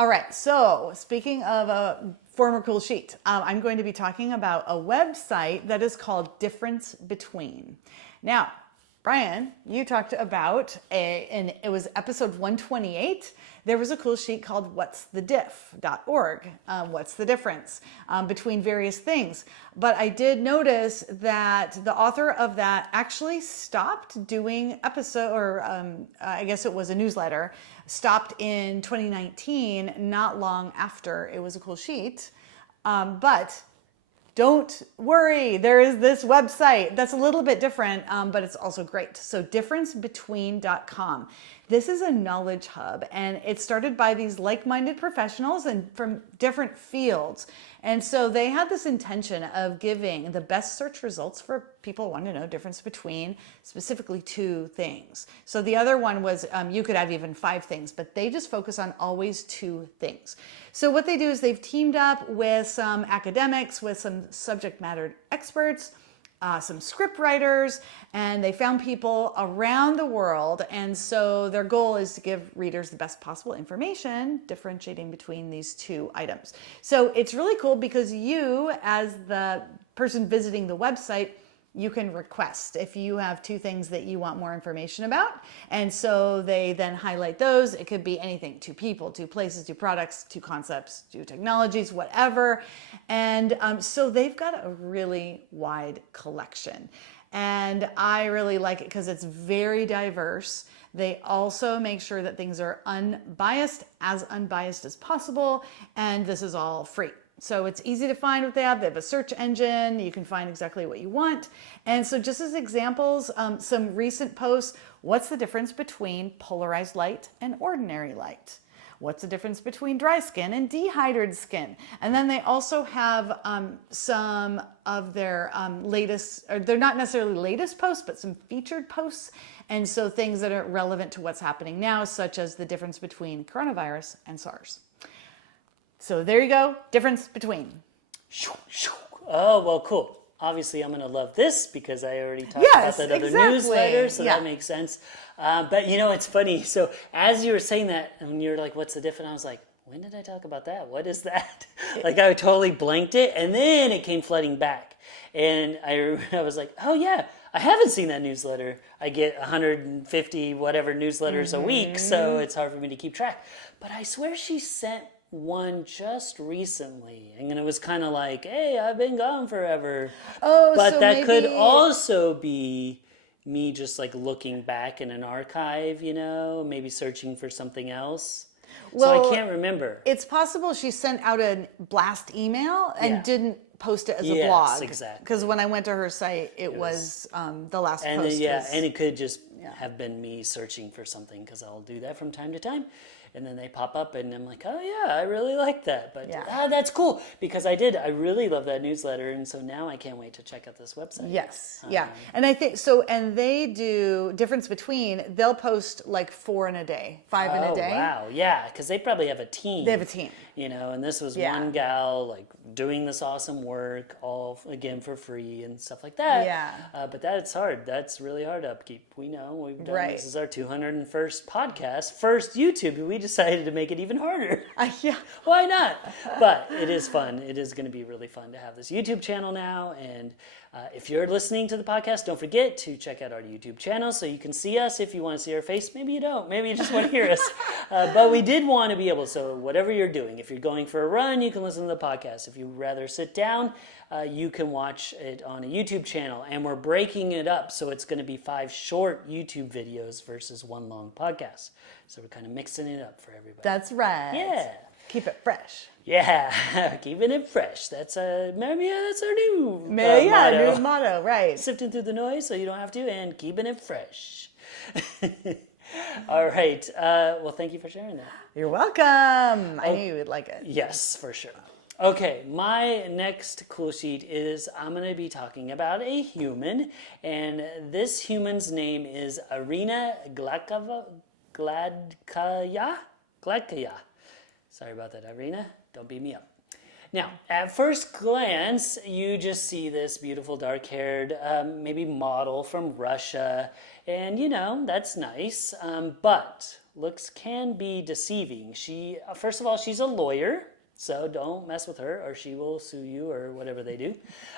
All right, so speaking of a former cool sheet, I'm going to be talking about a website that is called Difference Between. Now, Brian, you talked about and it was episode 128. There was a cool sheet called whatsthediff.org. What's the difference between various things? But I did notice that the author of that actually stopped doing episode, or I guess it was a newsletter, stopped in 2019, not long after it was a cool sheet. But don't worry, there is this website that's a little bit different, but it's also great. So differencebetween.com. This is a knowledge hub, and it's started by these like-minded professionals and from different fields. And so they had this intention of giving the best search results for people who want to know difference between specifically two things. So the other one was you could have even 5 things, but they just focus on always 2 things. So what they do is they've teamed up with some academics, with some subject matter experts, some script writers, and they found people around the world. And so their goal is to give readers the best possible information, differentiating between these 2 items. So it's really cool because you, as the person visiting the website, you can request if you have 2 things that you want more information about. And so they then highlight those. It could be anything, 2 people, 2 places, 2 products, 2 concepts, 2 technologies, whatever. And so they've got a really wide collection. And I really like it because it's very diverse. They also make sure that things are unbiased as possible. And this is all free. So it's easy to find what they have. They have a search engine. You can find exactly what you want. And so just as examples, some recent posts, what's the difference between polarized light and ordinary light? What's the difference between dry skin and dehydrated skin? And then they also have some of their latest, or they're not necessarily latest posts, but some featured posts. And so things that are relevant to what's happening now, such as the difference between coronavirus and SARS. So there you go, difference between. Oh, well, cool. Obviously, I'm going to love this because I already talked about that other newsletter, so that makes sense. But, it's funny. So as you were saying that, and you're like, what's the difference? I was like, when did I talk about that? What is that? Like, I totally blanked it, and then it came flooding back. And I was like, oh, yeah, I haven't seen that newsletter. I get 150 whatever newsletters a week, so it's hard for me to keep track. But I swear she sent one just recently, and it was kind of like, hey, I've been gone forever. Oh, but so that could also be me just like looking back in an archive, maybe searching for something else. So I can't remember. It's possible she sent out a blast email and didn't post it as a blog. Exactly. Because when I went to her site, it was the last post. And it could just have been me searching for something, because I'll do that from time to time. And then they pop up, and I'm like, oh, yeah, I really like that. But that's cool, because I really love that newsletter. And so now I can't wait to check out this website. Yes, And I think so, and they do difference between, they'll post like 4 in a day, 5 in a day. Oh, wow, yeah, because they probably have a team. They have a team. And this was one gal, like, doing this awesome work, all, again, for free and stuff like that. Yeah. But that's hard. That's really hard to upkeep. We know. We've done, this is our 201st podcast, first YouTube. We decided to make it even harder. Why not? But it is fun. It is going to be really fun to have this YouTube channel now. And if you're listening to the podcast, don't forget to check out our YouTube channel so you can see us if you want to see our face. Maybe you don't. Maybe you just want to hear us. But we did want to be able, so whatever you're doing, if you're going for a run, you can listen to the podcast. If you'd rather sit down, you can watch it on a YouTube channel. And we're breaking it up, so it's going to be 5 short YouTube videos versus 1 long podcast. So we're kind of mixing it up for everybody. That's right. Yeah. Keep it fresh. Yeah, keeping it fresh. That's maybe that's our new motto. New motto, right? Sifting through the noise so you don't have to, and keeping it fresh. All right. Well, thank you for sharing that. You're welcome. I knew you would like it. Yes, for sure. Okay, my next cool sheet is I'm going to be talking about a human, and this human's name is Irina Gladkaya. Sorry about that, Irina. Don't beat me up. Now, at first glance, you just see this beautiful dark-haired, maybe model from Russia, and that's nice. But looks can be deceiving. First of all, she's a lawyer. So don't mess with her or she will sue you or whatever they do.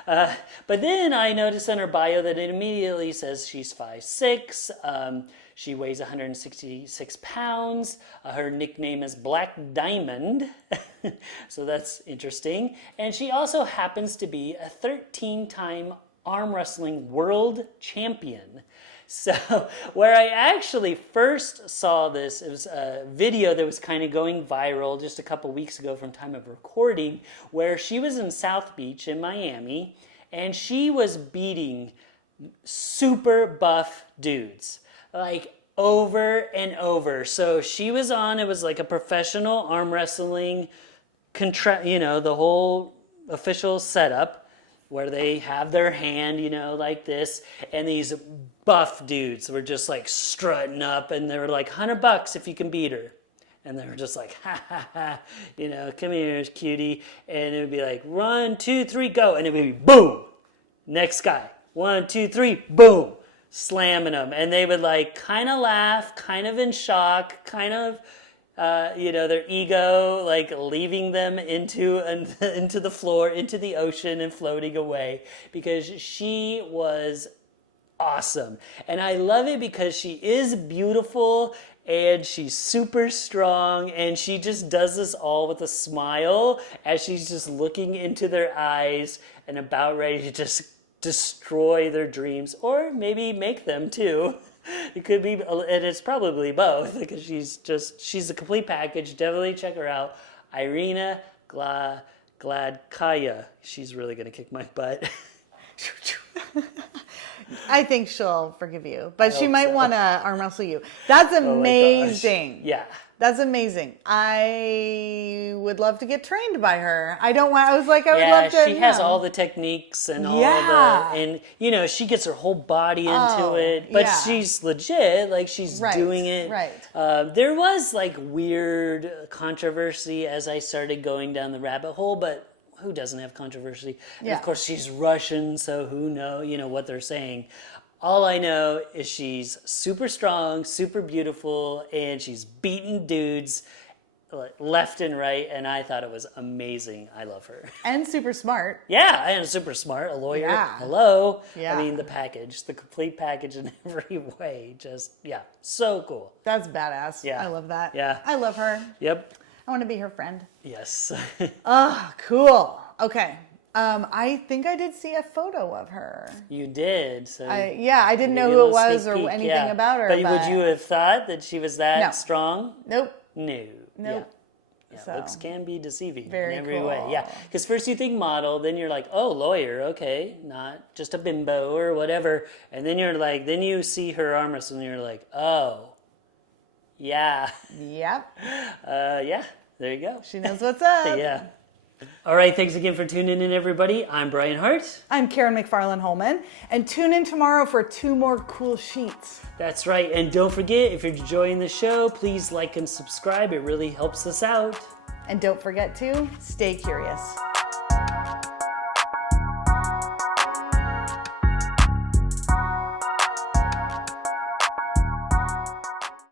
But then I noticed in her bio that it immediately says she's 5'6". She weighs 166 pounds. Her nickname is Black Diamond. So that's interesting. And she also happens to be a 13-time arm wrestling world champion. So where I actually first saw this, it was a video that was kind of going viral just a couple weeks ago from time of recording, where she was in South Beach in Miami, and she was beating super buff dudes, like over and over. So she was on, it was like a professional arm wrestling, the whole official setup, where they have their hand, like this, and these buff dudes were just like strutting up, and they were like, $100 if you can beat her. And they were just like, ha, ha, ha, come here, cutie. And it would be like, 1, 2, 3, go. And it would be boom, next guy. 1, 2, 3, boom, slamming them. And they would like kind of laugh, kind of in shock, kind of, their ego, like leaving them into the floor, into the ocean and floating away, because she was awesome. And I love it because she is beautiful and she's super strong, and she just does this all with a smile as she's just looking into their eyes and about ready to just destroy their dreams, or maybe make them too. It could be, and it's probably both, because she's a complete package. Definitely check her out. Irina Gladkaya. She's really going to kick my butt. I think she'll forgive you, but she might want to arm wrestle you. That's amazing. Oh yeah. That's amazing. I would love to get trained by her. I was like, I would love to. She has all the techniques and all and she gets her whole body into it, but she's legit, like she's doing it. Right. There was like weird controversy as I started going down the rabbit hole, but who doesn't have controversy? And of course she's Russian, so who knows, what they're saying. All I know is she's super strong, super beautiful, and she's beating dudes left and right, and I thought it was amazing. I love her. And super smart. Yeah, and super smart, a lawyer. Yeah. Hello. Yeah. I mean, the complete package in every way. Just, so cool. That's badass. Yeah. I love that. Yeah. I love her. Yep. I want to be her friend. Yes. Oh, cool. Okay. I think I did see a photo of her. You did. So I didn't know who it was or anything about her. But would you have thought that she was that strong? Nope. No. Nope. Yeah, So, looks can be deceiving very in every cool. way. Yeah, because first you think model, then you're like, oh, lawyer, okay, not just a bimbo or whatever. And then you're like, then you see her arm wrestle and you're like, oh, yeah. Yep. Yeah, there you go. She knows what's up. Yeah. All right, thanks again for tuning in, everybody. I'm Brian Hart. I'm Karen McFarland-Holman, and tune in tomorrow for 2 more cool sheets. That's right, and don't forget, if you're enjoying the show, please like and subscribe. It really helps us out. And don't forget to stay curious.